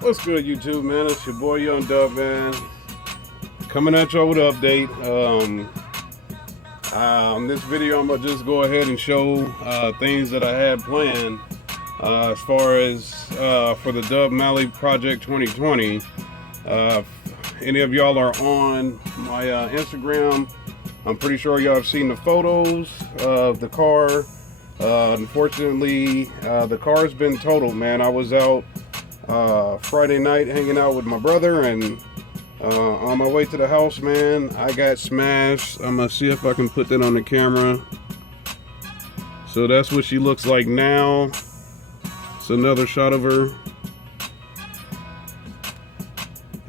What's good, YouTube, man? It's your boy Young Dub, man. Coming at y'all with an update. This video, I'm gonna just go ahead and show things that I had planned as far as for the Dub Malley Project 2020. Any of y'all are on my Instagram, I'm pretty sure y'all have seen the photos of the car. Unfortunately, the car's been totaled, man. I was out Friday night hanging out with my brother, and on my way to the house, man, I got smashed. I'm gonna see if I can put that on the camera. So that's what she looks like now. It's another shot of her.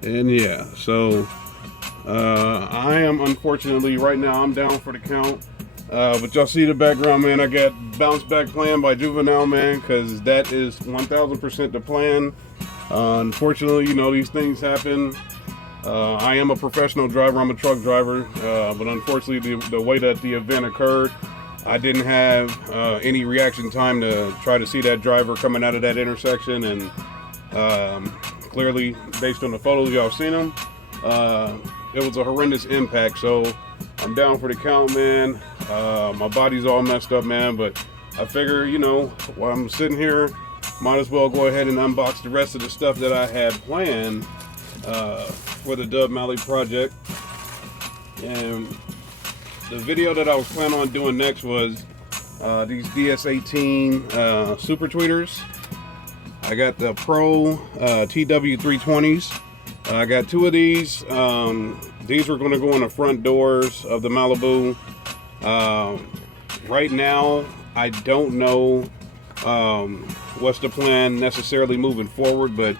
And yeah, so I am, unfortunately, right now I'm down for the count. But y'all see the background, man. I got Bounce Back Plan by Juvenile, man, because that is 1000% the plan. Unfortunately, you know, these things happen. I am a professional driver. I'm a truck driver. But unfortunately, the way that the event occurred, I didn't have any reaction time to try to see that driver coming out of that intersection. And clearly, based on the photos, y'all seen them, it was a horrendous impact. So I'm down for the count, man. My body's all messed up, man. But I figure, you know, while I'm sitting here, might as well go ahead and unbox the rest of the stuff that I had planned for the Dub Malley project. And the video that I was planning on doing next was these DS18 super tweeters. I got the PRO-TW320s. I got two of these. These were going to go on the front doors of the Malibu. Right now, I don't know what's the plan necessarily moving forward, but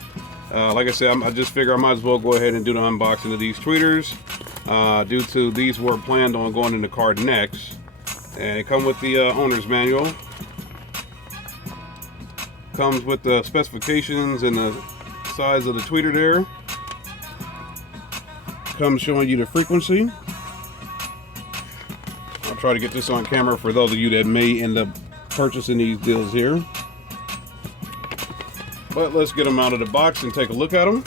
like I said, I just figure I might as well go ahead and do the unboxing of these tweeters due to these were planned on going in the car next. And it comes with the owner's manual. Comes with the specifications and the size of the tweeter there. Comes showing you the frequency. I'll try to get this on camera for those of you that may end up purchasing these deals here. But let's get them out of the box and take a look at them.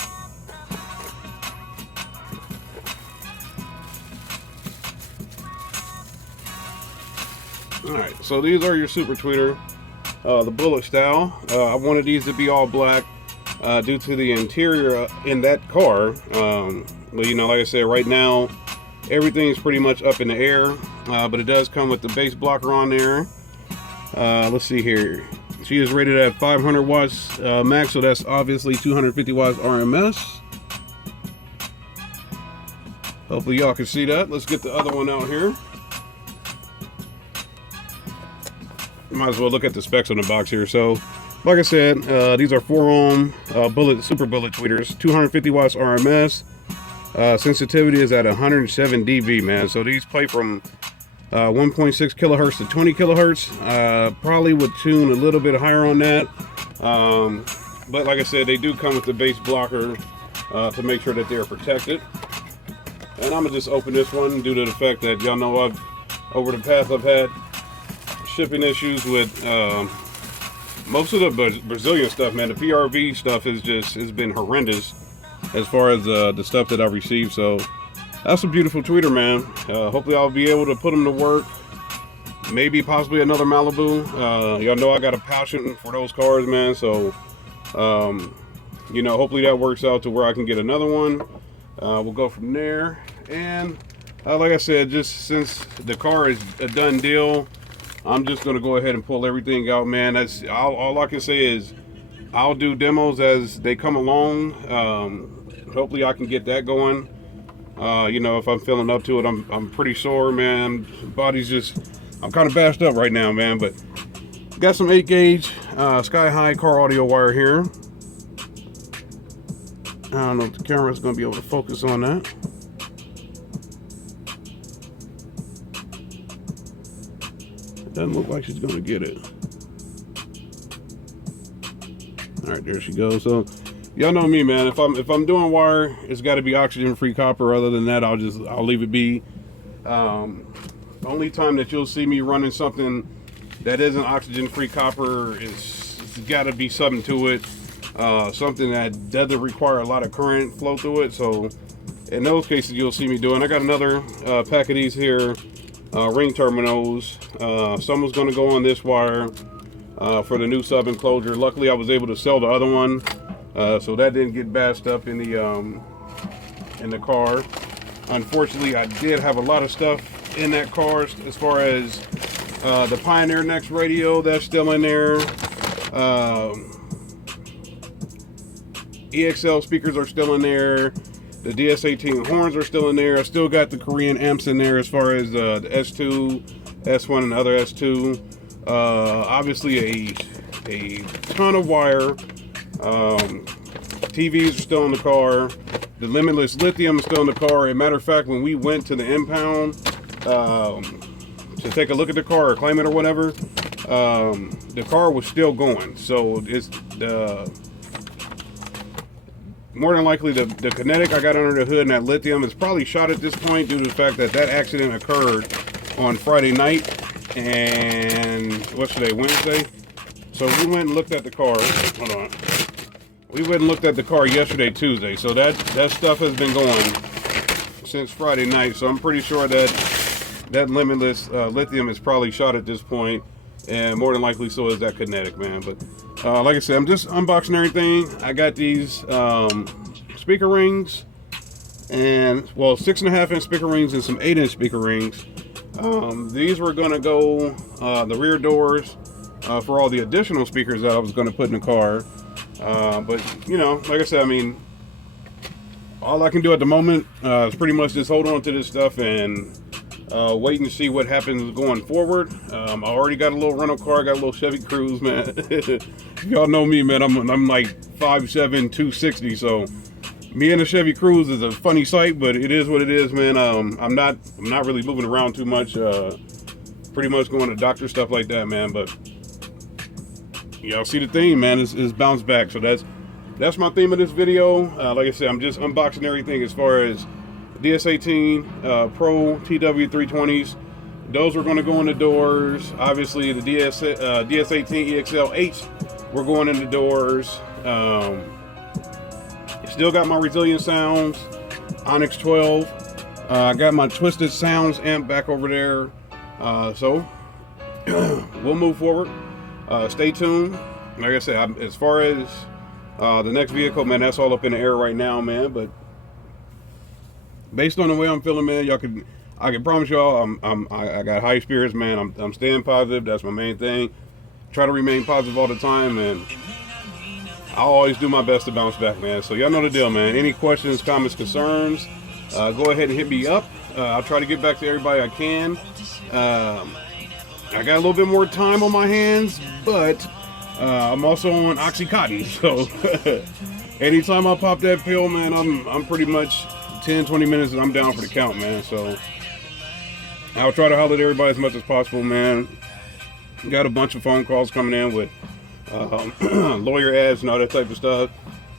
Alright, so these are your super tweeter, the bullet style. I wanted these to be all black due to the interior in that car. But you know, like I said, right now everything's pretty much up in the air, but it does come with the base blocker on there. Let's see here. She is rated at 500 watts max, so that's obviously 250 watts RMS. Hopefully y'all can see that. Let's get the other one out here. Might as well look at the specs on the box here. So, like I said, these are 4 ohm super bullet tweeters, 250 watts RMS. Sensitivity is at 107 dB, man. So these play from 1.6 kilohertz to 20 kilohertz. Probably would tune a little bit higher on that. But like I said, they do come with the base blocker to make sure that they're protected. And I'm gonna just open this one due to the fact that y'all know over the past I've had shipping issues with most of the Brazilian stuff, man. The PRV stuff has been horrendous as far as the stuff that I've received. So that's a beautiful tweeter, man. Hopefully I'll be able to put them to work. Maybe possibly another Malibu. Y'all know I got a passion for those cars, man. So you know, hopefully that works out to where I can get another one. We'll go from there. And like I said, just since the car is a done deal, I'm just gonna go ahead and pull everything out, man. That's all I can say is I'll do demos as they come along. Hopefully I can get that going. You know, if I'm feeling up to it. I'm pretty sore, man. Body's just, I'm kind of bashed up right now, man. But got some 8 gauge sky high car audio wire here. I don't know if the camera's gonna be able to focus on that. Doesn't look like she's gonna get it. All right, there she goes. So y'all know me, man. If I'm doing wire, it's got to be oxygen-free copper. Other than that, I'll leave it be. The only time that you'll see me running something that isn't oxygen-free copper is got to be something to it. something that doesn't require a lot of current flow through it. So in those cases, you'll see me doing. I got another pack of these here, ring terminals. Someone's going to go on this wire for the new sub enclosure. Luckily, I was able to sell the other one, so that didn't get bashed up in the car. Unfortunately, I did have a lot of stuff in that car as far as the Pioneer Next radio, that's still in there. EXL speakers are still in there. The DS18 horns are still in there. I still got the Korean amps in there as far as the S2, S1, and the other S2. Obviously a ton of wire. TVs are still in the car. The limitless lithium is still in the car. As a matter of fact, when we went to the impound to take a look at the car or claim it or whatever, the car was still going. So it's more than likely the kinetic I got under the hood and that lithium is probably shot at this point due to the fact that that accident occurred on Friday night. And what's today, Wednesday? So we went and looked at the car. Hold on. We went and looked at the car yesterday, Tuesday. So that stuff has been going since Friday night. So I'm pretty sure that limitless lithium is probably shot at this point, and more than likely so is that kinetic, man. But like I said, I'm just unboxing everything. I got these speaker rings, and well, 6.5-inch speaker rings and some 8-inch speaker rings. These were gonna go the rear doors for all the additional speakers that I was gonna put in the car. But you know, like I said, I mean, all I can do at the moment is pretty much just hold on to this stuff and wait and see what happens going forward. I already got a little rental car. I got a little Chevy Cruze, man. Y'all know me, man. I'm like 5'7", 260. So me and a Chevy Cruze is a funny sight, but it is what it is, man. I'm not really moving around too much. Pretty much going to doctor, stuff like that, man. But y'all see the theme, man, is bounce back. So that's my theme of this video. Like I said, I'm just unboxing everything as far as DS18 PRO-TW320s. Those are going to go in the doors. Obviously, the DS18 EXL8s were going in the doors. Still got my Resilient Sounds Onyx 12. I got my Twisted Sounds amp back over there. So we'll move forward. Stay tuned. Like I said, as far as the next vehicle, man, that's all up in the air right now, man. But based on the way I'm feeling, man, I can promise y'all, I got high spirits, man. I'm staying positive. That's my main thing. Try to remain positive all the time, and I'll always do my best to bounce back, man. So y'all know the deal, man. Any questions, comments, concerns, go ahead and hit me up. I'll try to get back to everybody I can. I got a little bit more time on my hands, but I'm also on Oxycontin. So anytime I pop that pill, man, I'm pretty much 10-20 minutes and I'm down for the count, man. So I'll try to holler at everybody as much as possible, man. Got a bunch of phone calls coming in with lawyer ads and all that type of stuff.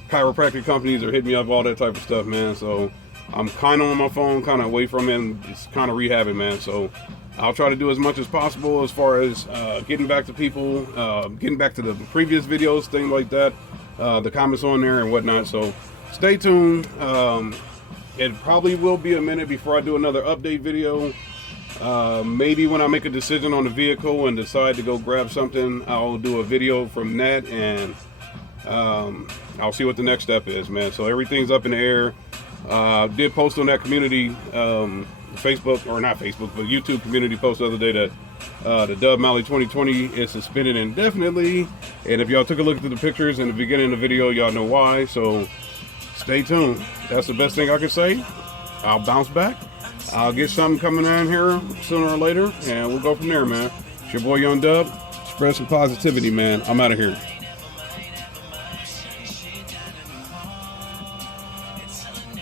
Chiropractic companies are hitting me up, all that type of stuff, man. So I'm kind of on my phone, kind of away from it, and it's kind of rehabbing, man. So I'll try to do as much as possible as far as getting back to people, getting back to the previous videos, things like that, the comments on there and whatnot. So stay tuned. It probably will be a minute before I do another update video. Maybe when I make a decision on the vehicle and decide to go grab something, I'll do a video from that, and I'll see what the next step is, man. So everything's up in the air. Did post on that community, Facebook, or not Facebook, but YouTube community post the other day that the Dub Mally 2020 is suspended indefinitely. And if y'all took a look at the pictures in the beginning of the video, y'all know why. So stay tuned. That's the best thing I can say. I'll bounce back. I'll get something coming in here sooner or later, and we'll go from there, man. It's your boy Young Dub. Spread some positivity, man. I'm out of here.